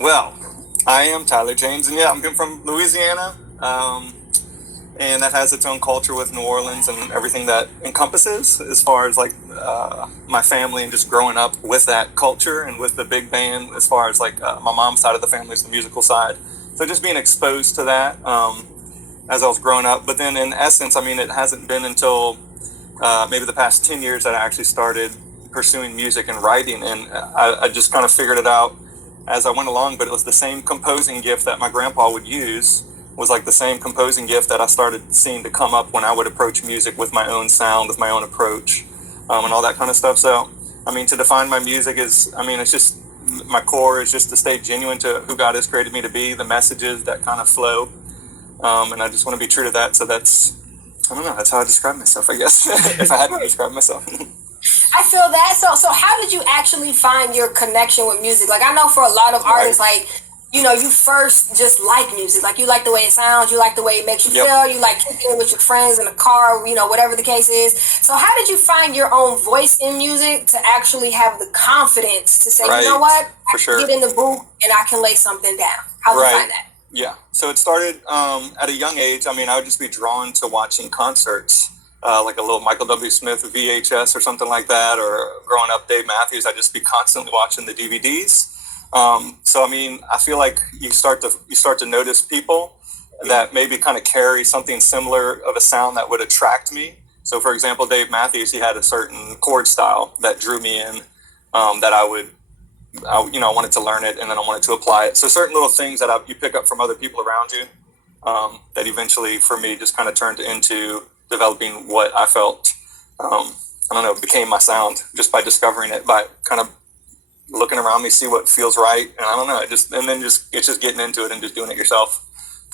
Well, I am Tyler Jaynes, and yeah, I'm from Louisiana, and that has its own culture with New Orleans and everything that encompasses as far as like my family and just growing up with that culture and with the big band. As far as like my mom's side of the family is the musical side, so just being exposed to that as I was growing up. But then, in essence, I mean, it hasn't been until maybe the past 10 years that I actually started pursuing music and writing, and I just kind of figured it out as I went along. But it was the same composing gift that my grandpa would use, was like the same composing gift that I started seeing to come up when I would approach music with my own sound, with my own approach, and all that kind of stuff. So, I mean, to define my music is, I mean, it's just, my core is just to stay genuine to who God has created me to be, the messages that kind of flow, and I just want to be true to that. So that's, I don't know, that's how I describe myself, I guess, if I had to describe myself. I feel that. So how did you actually find your connection with music? Like, I know for a lot of artists, Right. like, you first just like music. Like, you like the way it sounds, you like the way it makes you Yep. feel, you like kicking it with your friends in the car, whatever the case is. So how did you find your own voice in music to actually have the confidence to say, you know Right. what, I For can sure. get in the booth and I can lay something down? How did you Right. find that? Yeah. So it started at a young age. I mean, I would just be drawn to watching concerts, like a little Michael W. Smith VHS or something like that, or growing up Dave Matthews. I'd just be constantly watching the DVDs. So I mean, I feel like you start to notice people that maybe kind of carry something similar of a sound that would attract me. So, for example, Dave Matthews, he had a certain chord style that drew me in, that I wanted to learn it, and then I wanted to apply it. So certain little things that you pick up from other people around you, that eventually for me just kind of turned into developing what I felt, I don't know, became my sound just by discovering it, by kind of looking around me, see what feels right. And I don't know, it's just getting into it and just doing it yourself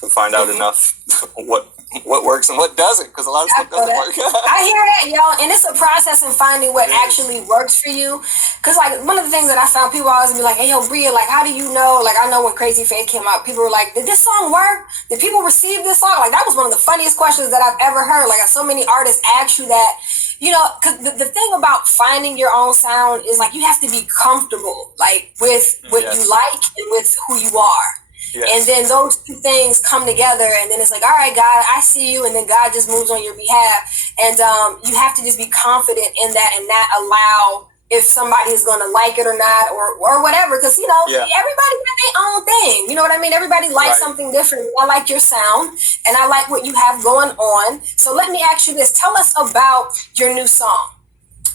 to find out enough what works and what doesn't, because a lot of stuff doesn't work. I hear that, y'all, and it's a process in finding what actually works for you. Cause like one of the things that I found, people always be like, "Hey, yo, Brea, like, how do you know?" Like, I know when Crazy Faith came out, people were like, "Did this song work? Did people receive this song?" Like, that was one of the funniest questions that I've ever heard. Like, so many artists ask you that. Because the thing about finding your own sound is like you have to be comfortable, like with what Yes. you like and with who you are. Yes. And then those two things come together, and then it's like, all right, God, I see you, and then God just moves on your behalf. And you have to just be confident in that and not allow if somebody is going to like it or not, or whatever. Because, Yeah. everybody got their own thing. You know what I mean? Everybody likes Right. something different. I like your sound, and I like what you have going on. So let me ask you this. Tell us about your new song.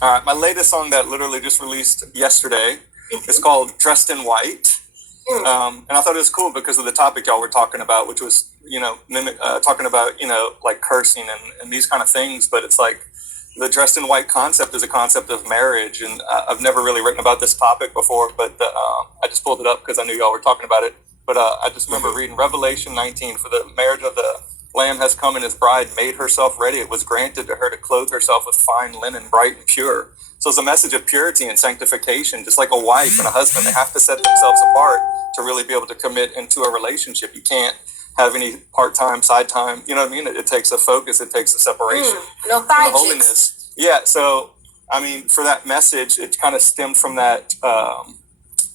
All right, my latest song that literally just released yesterday is called "Dressed in White." And I thought it was cool because of the topic y'all were talking about, which was, talking about, like cursing and these kind of things. But it's like the dressed in white concept is a concept of marriage. And I've never really written about this topic before, but I just pulled it up because I knew y'all were talking about it. But I just remember reading Revelation 19, "For the marriage of the Lamb has come, and his bride made herself ready. It was granted to her to clothe herself with fine linen, bright and pure." So it's a message of purity and sanctification. Just like a wife and a husband, they have to set themselves apart to really be able to commit into a relationship. You can't have any part-time, side time. You know what I mean? It takes a focus. It takes a separation. No And thigh a holiness. Yeah. So, I mean, for that message, it kind of stemmed from that.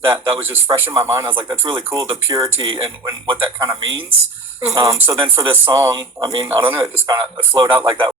That was just fresh in my mind. I was like, that's really cool, the purity and what that kind of means. So then for this song, I mean, I don't know, it just kind of flowed out like that.